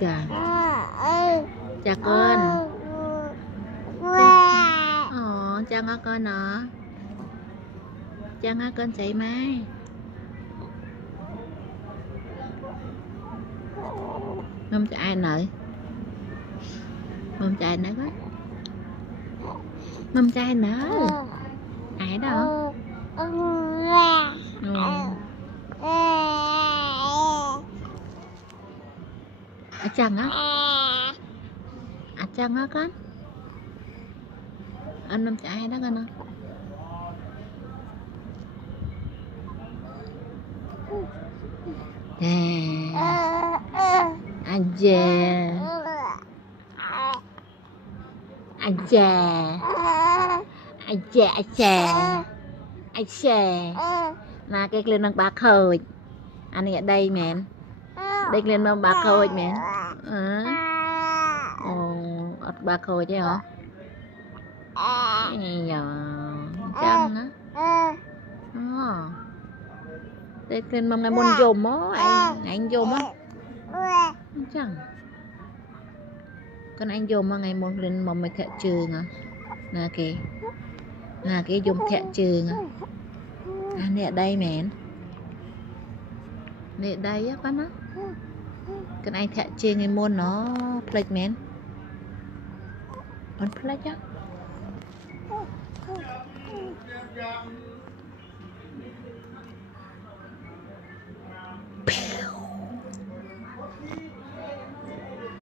Chà. Chà con. Chà ngó con nó. Chà ngó con chạy mai. Mông cho ai nợ. Mông cho ai nợ quá. Mông cho ai nợ. Ai đó. Chăng á. Chăng á con. Anh mông cho ai đó con. Aja. Mà cái lên bằng bạc khơi. Anh ở đây mẹ. Đây lên bằng bạc khơi mẹ. Bạc khơi chứ hả? Gì giờ chân á. Đây lên bằng ngày môn dùm á. Anh dùm á. Chẳng. Con anh dùm mà ngày môn lên mà mày thẹn trường à. Nè kìa. Nè cái dùm thẹn trường à. Nè ở đây mẹ. Nè ở đây á con á. Con anh thẹn trường ngày môn nó plek mẹ. Con plek á.